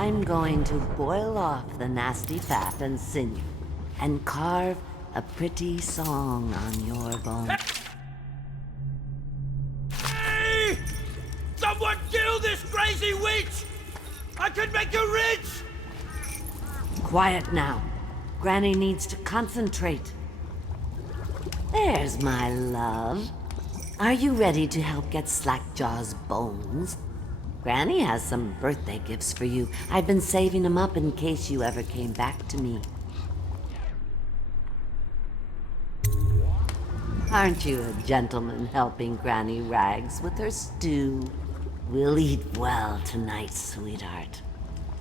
I'm going to boil off the nasty fat and sinew, and carve a pretty song on your bones. Hey! Someone kill this crazy witch! I could make you rich! Quiet now. Granny needs to concentrate. There's my love. Are you ready to help get Slackjaw's bones? Granny has some birthday gifts for you. I've been saving them up in case you ever came back to me. Aren't you a gentleman helping Granny Rags with her stew? We'll eat well tonight, sweetheart.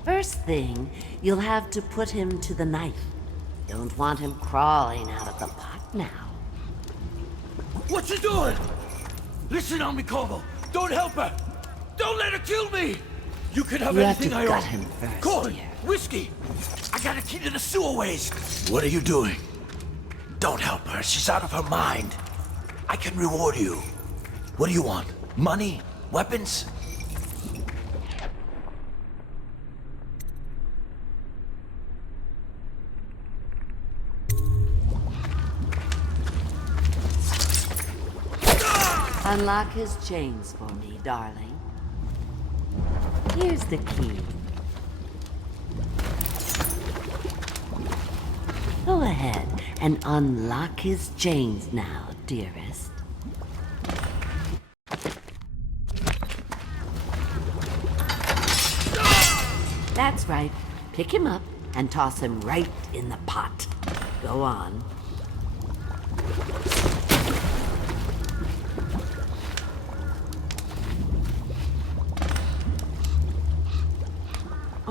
First thing, you'll have to put him to the knife. Don't want him crawling out of the pot now. What you doing? Listen on me, Corvo. Don't help her. Don't let her kill me. You can have anything I gut own. him first, Corn, dear. whiskey. I got a key to the sewerways. What are you doing? Don't help her. She's out of her mind. I can reward you. What do you want? Money? Weapons? Unlock his chains for me, darling. Here's the key. Go ahead and unlock his chains now, dearest. That's right. Pick him up and toss him right in the pot. Go on.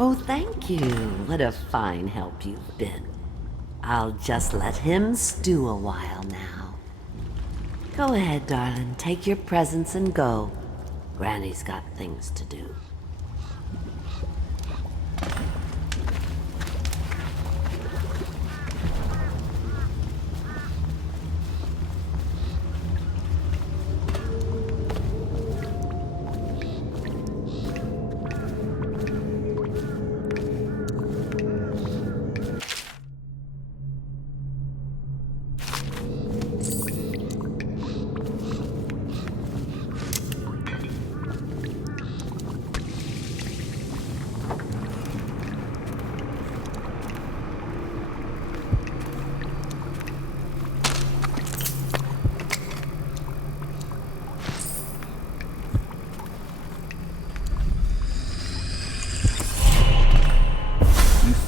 Oh, thank you. What a fine help you've been. I'll just let him stew a while now. Go ahead, darling. Take your presents and go. Granny's got things to do.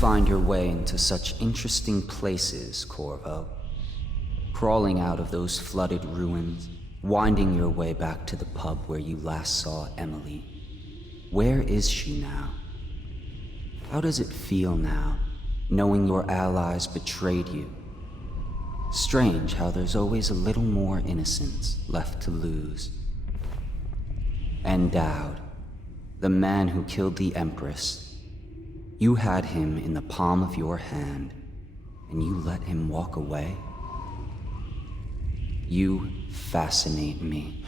Find your way into such interesting places, Corvo. Crawling out of those flooded ruins, winding your way back to the pub where you last saw Emily. Where is she now? How does it feel now, knowing your allies betrayed you? Strange how there's always a little more innocence left to lose. And Dowd, the man who killed the Empress. You had him in the palm of your hand, and you let him walk away? You fascinate me.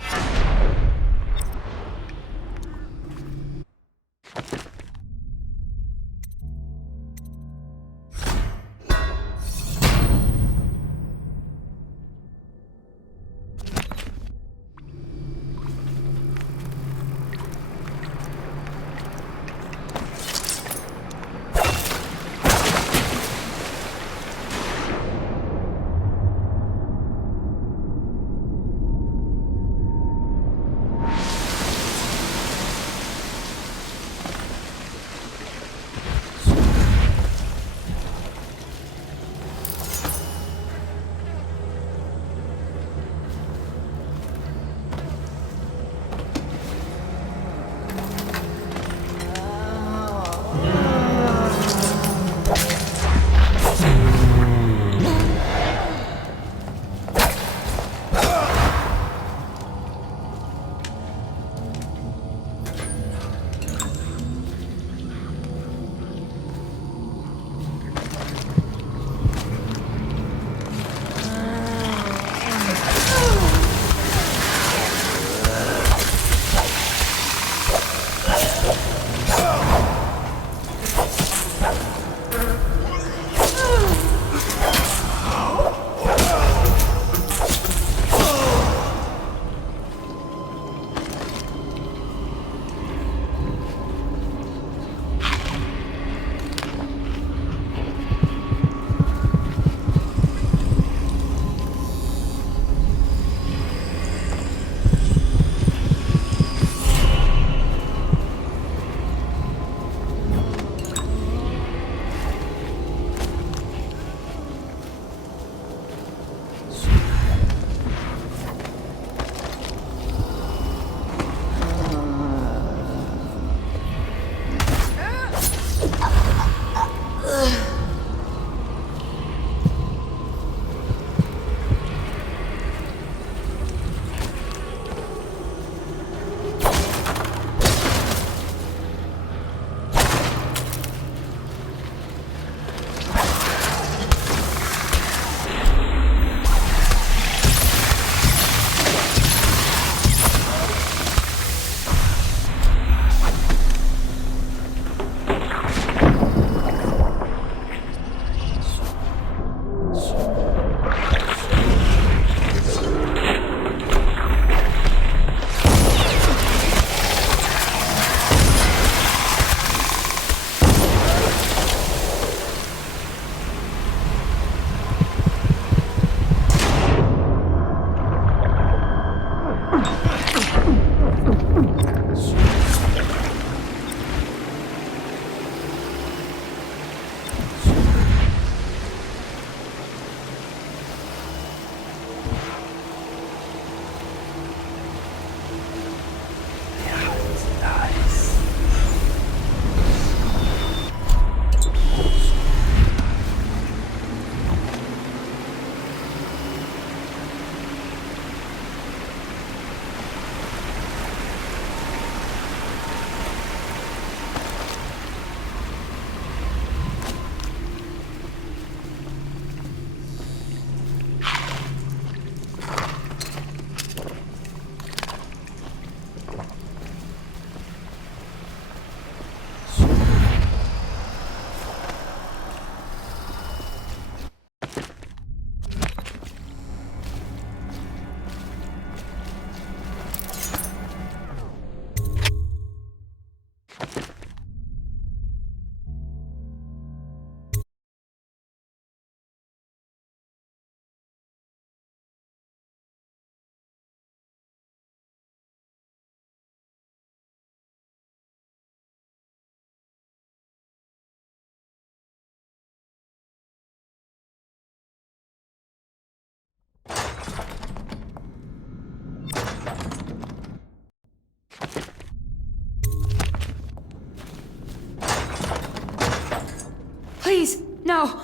Please, no!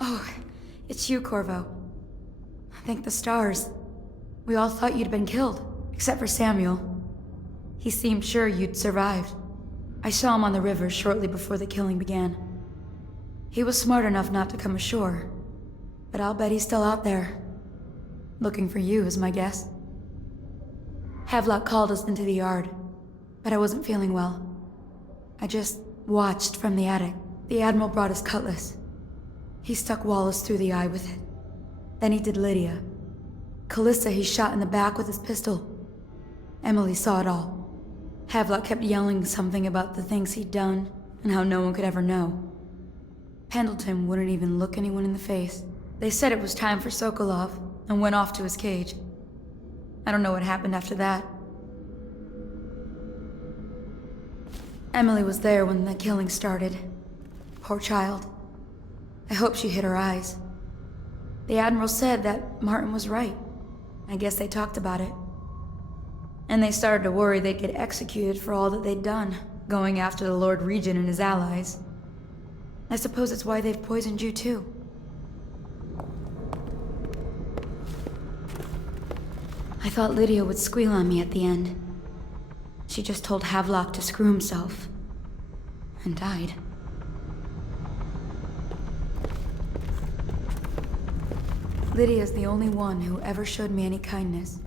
Oh, it's you, Corvo. Thank the stars. We all thought you'd been killed, except for Samuel. He seemed sure you'd survived. I saw him on the river shortly before the killing began. He was smart enough not to come ashore, but I'll bet he's still out there. Looking for you is my guess. Havelock called us into the yard, but I wasn't feeling well. I just watched from the attic. The Admiral brought his cutlass. He stuck Wallace through the eye with it. Then he did Lydia. Callista he shot in the back with his pistol. Emily saw it all. Havelock kept yelling something about the things he'd done and how no one could ever know. Pendleton wouldn't even look anyone in the face. They said it was time for Sokolov and went off to his cage. I don't know what happened after that. Emily was there when the killing started. Poor child. I hope she hid her eyes. The Admiral said that Martin was right. I guess they talked about it. And they started to worry they'd get executed for all that they'd done, going after the Lord Regent and his allies. I suppose it's why they've poisoned you too. I thought Lydia would squeal on me at the end. She just told Havelock to screw himself. And died. Lydia's the only one who ever showed me any kindness.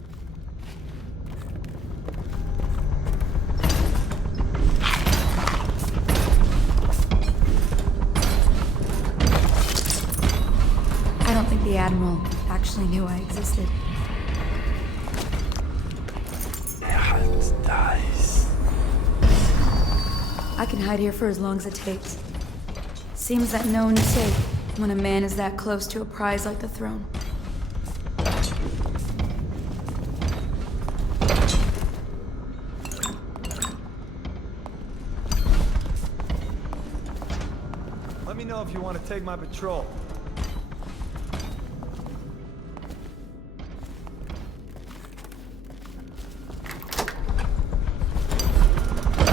I don't think the Admiral actually knew I existed. I can hide here for as long as it takes. Seems that no one is safe when a man is that close to a prize like the throne. Let me know if you want to take my patrol.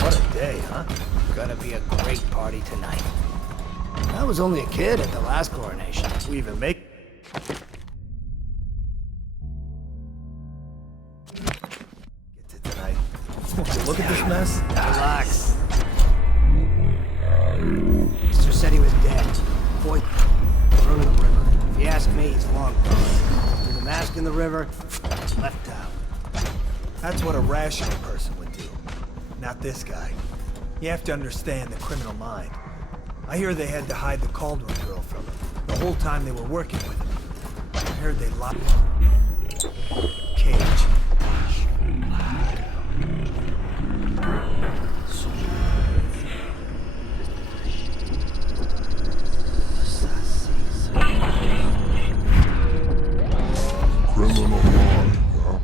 What a day, huh? Gonna be a great party tonight. I was only a kid at the last coronation. We even make... Get to tonight. Look at this mess. Relax. Mister said he was dead. Boy, thrown in the river. If you ask me, he's long gone. Threw the mask in the river, left out. That's what a rational person would do. Not this guy. You have to understand the criminal mind. I hear they had to hide the Caldwell girl from him the whole time they were working with him. I heard they locked cage. Criminal mind, huh?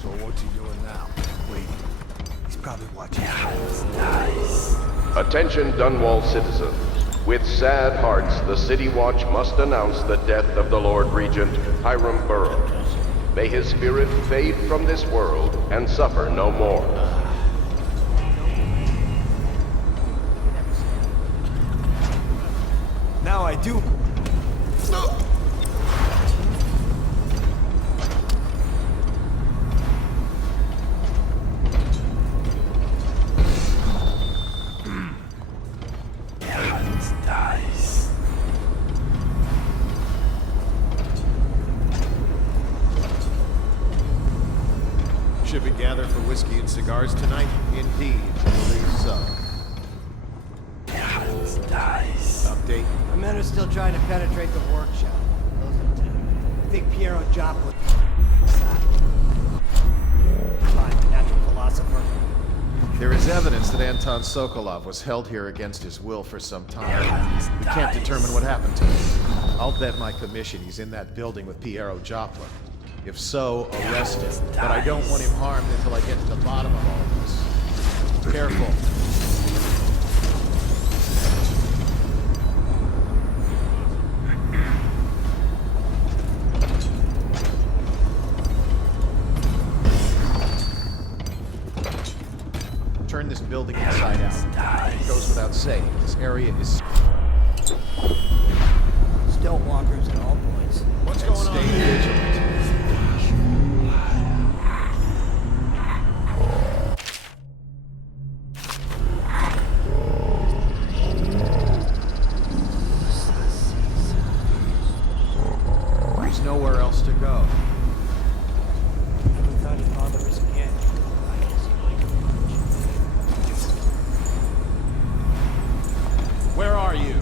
So what's he doing now? Waiting. He's probably watching. Attention Dunwall citizens. With sad hearts, the City Watch must announce the death of the Lord Regent, Hiram Burroughs. May his spirit fade from this world and suffer no more. Now I do. Should we gather for whiskey and cigars tonight? Indeed, I believe so. Update. The men are still trying to penetrate the workshop. Those are two. I think Piero Joplin... Fine, natural philosopher. There is evidence that Anton Sokolov was held here against his will for some time. We can't determine what happened to him. I'll bet my commission he's in that building with Piero Joplin. If so, arrest him. But I don't want him harmed until I get to the bottom of all this. Careful. Turn this building inside out. It goes without saying, this area is... Stealth walkers at all points. What's going on? Stay vigilant. There's nowhere else to go. Never thought he'd bother us again. Where are you?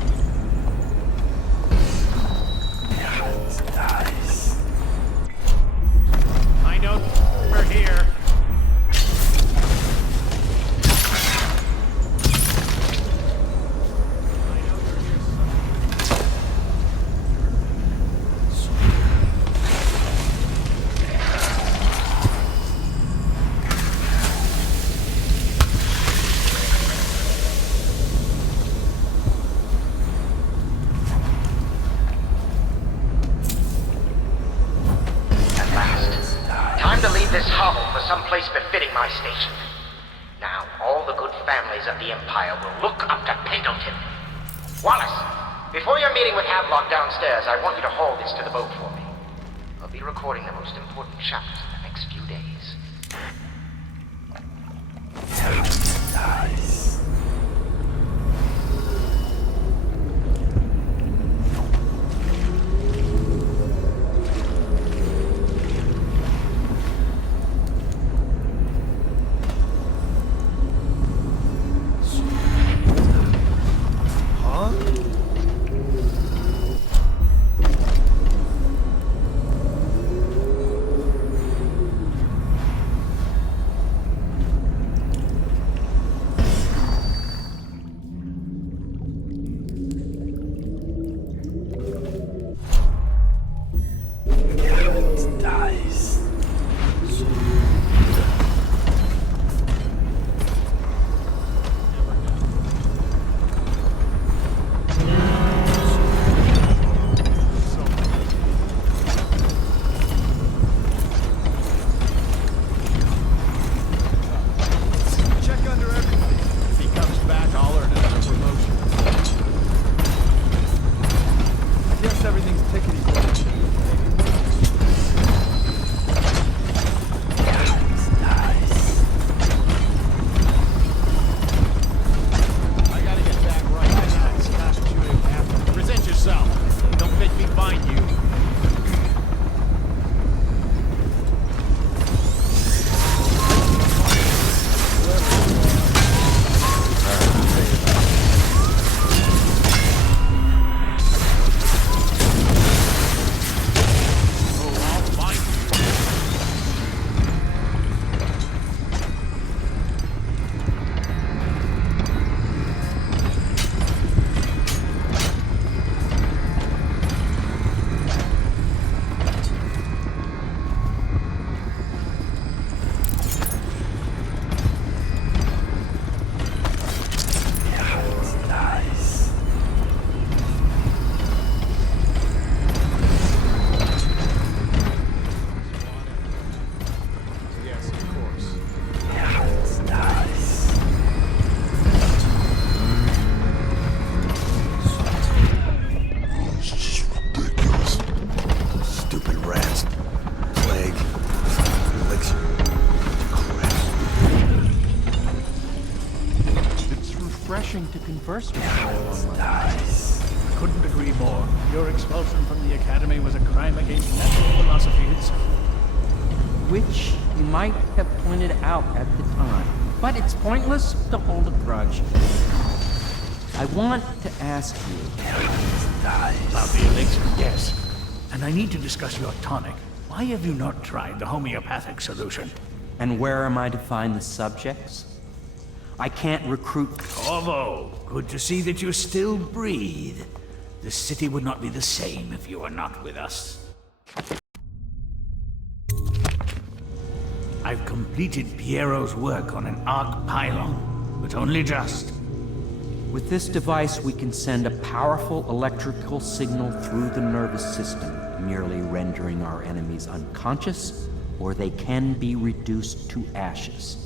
I know we're here. Time to leave this hovel for some place befitting my station. Now, all the good families of the Empire will look up to Pendleton. Wallace, before your meeting with Havelock downstairs, I want you to haul this to the boat for me. I'll be recording the most important chapters in the next few days. To converse with you. Couldn't agree more. Your expulsion from the Academy was a crime against natural philosophies. Which you might have pointed out at the time. But it's pointless to hold a grudge. I want to ask you... About the elixir, yes. And I need to discuss your tonic. Why have you not tried the homeopathic solution? And where am I to find the subjects? I can't recruit... Corvo, good to see that you still breathe. The city would not be the same if you were not with us. I've completed Piero's work on an arc pylon, but only just. With this device, we can send a powerful electrical signal through the nervous system, merely rendering our enemies unconscious, or they can be reduced to ashes.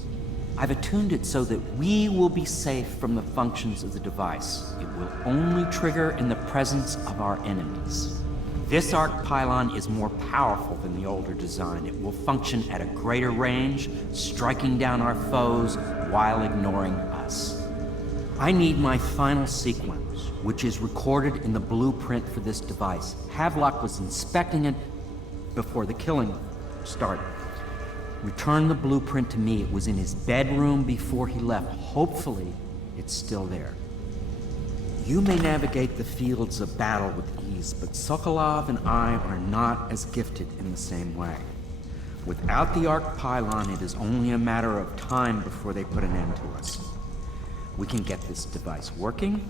I've attuned it so that we will be safe from the functions of the device. It will only trigger in the presence of our enemies. This arc pylon is more powerful than the older design. It will function at a greater range, striking down our foes while ignoring us. I need my final sequence, which is recorded in the blueprint for this device. Havelock was inspecting it before the killing started. Return the blueprint to me. It was in his bedroom before he left. Hopefully, it's still there. You may navigate the fields of battle with ease, but Sokolov and I are not as gifted in the same way. Without the arc pylon, it is only a matter of time before they put an end to us. We can get this device working,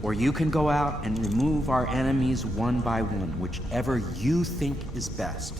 or you can go out and remove our enemies one by one, whichever you think is best.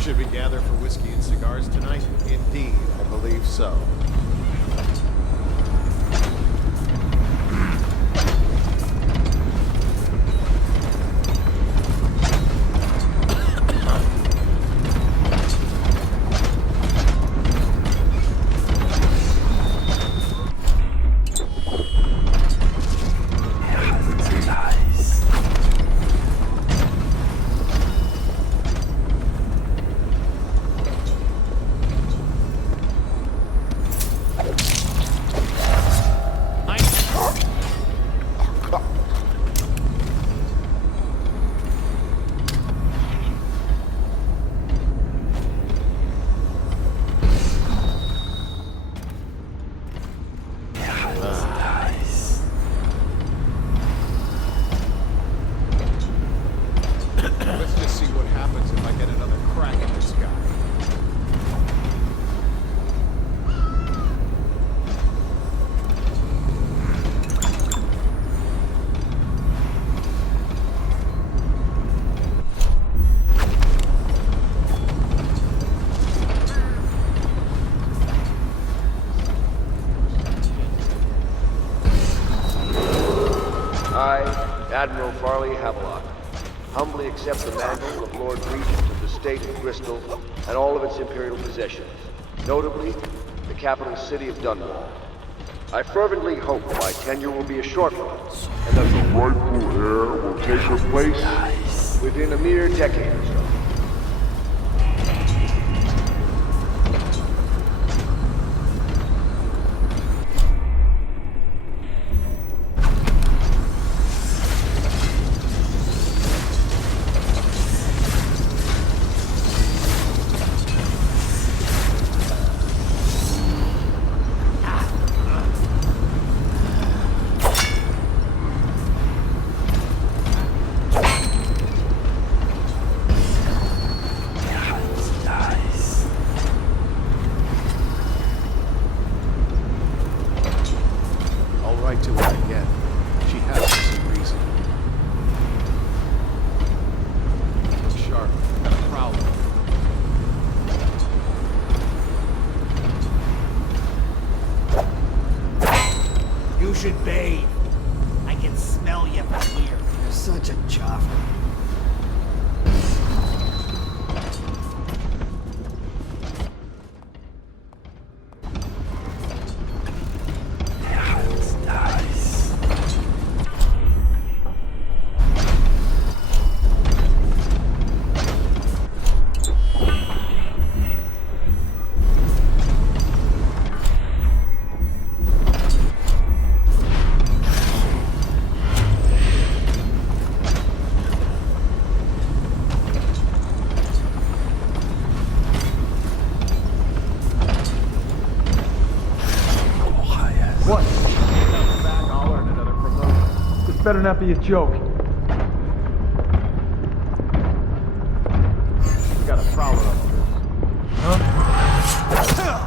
Should we gather for whiskey and cigars tonight? Indeed, I believe so. Let's just see what happens if I get another crack at this guy. I, Admiral Farley Havelock, humbly accept the mantle of Lord Regent of the State of Bristol and all of its imperial possessions, notably the capital city of Dunwall. I fervently hope my tenure will be a short one, and that the Rightful heir will take her place. within a mere decade or so. To her again. She has some reason. Sharp, got a problem. You should bathe. I can smell you from here. You're such a chopper. better not be a joke. We got a prowler up here.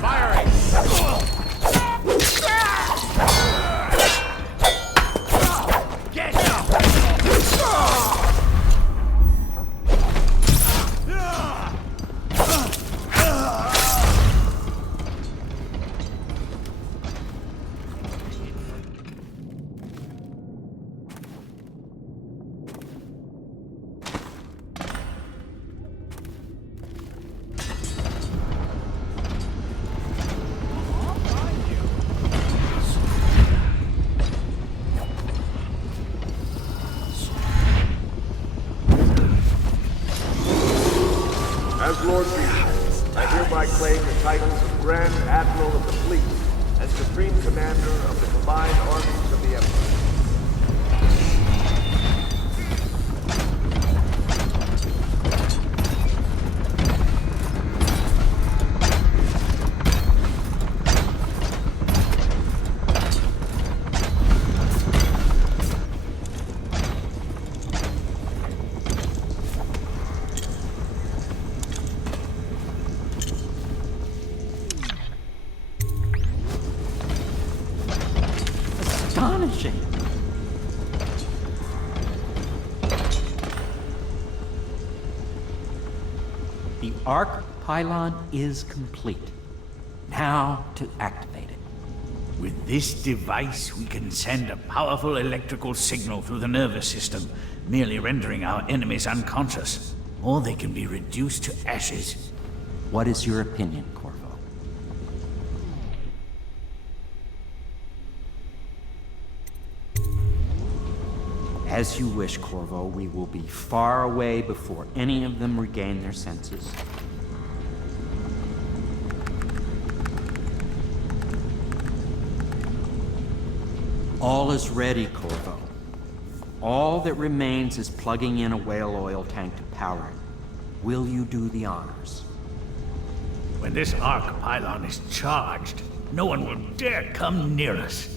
Firing! Get down! As Lord Regent, I hereby claim the titles of Grand Admiral of the Fleet and Supreme Commander of the combined armies of the Empire. Astonishing. The arc pylon is complete. Now to activate it. With this device, we can send a powerful electrical signal through the nervous system, merely rendering our enemies unconscious. Or they can be reduced to ashes. What is your opinion, Corvo? As you wish, Corvo. We will be far away before any of them regain their senses. All is ready, Corvo. All that remains is plugging in a whale oil tank to power it. Will you do the honors? When this arc pylon is charged, no one will dare come near us.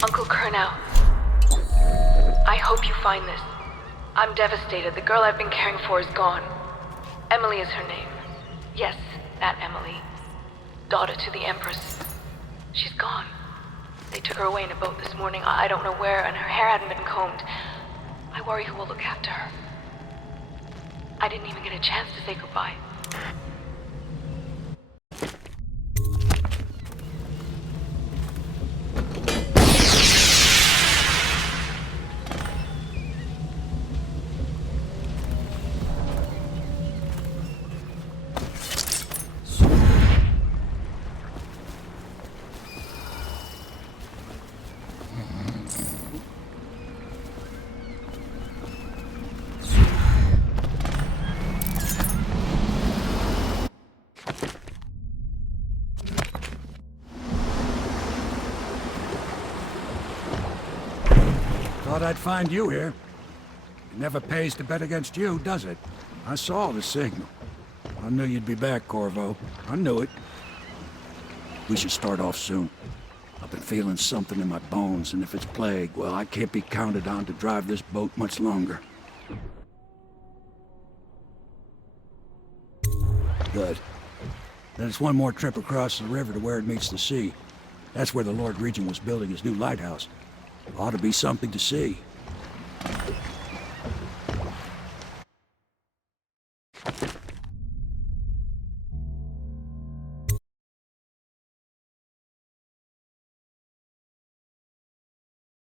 Uncle Kurnow. I hope you find this. I'm devastated. The girl I've been caring for is gone. Emily is her name. Yes, that Emily. Daughter to the Empress. She's gone. They took her away in a boat this morning. I don't know where, and her hair hadn't been combed. I worry who will look after her. I didn't even get a chance to say goodbye. Thought I'd find you here. It never pays to bet against you, does it? I saw the signal. I knew you'd be back, Corvo. I knew it. We should start off soon. I've been feeling something in my bones, and if it's plague, well, I can't be counted on to drive this boat much longer. Good. Then it's one more trip across the river to where it meets the sea. That's where the Lord Regent was building his new lighthouse. Ought to be something to see.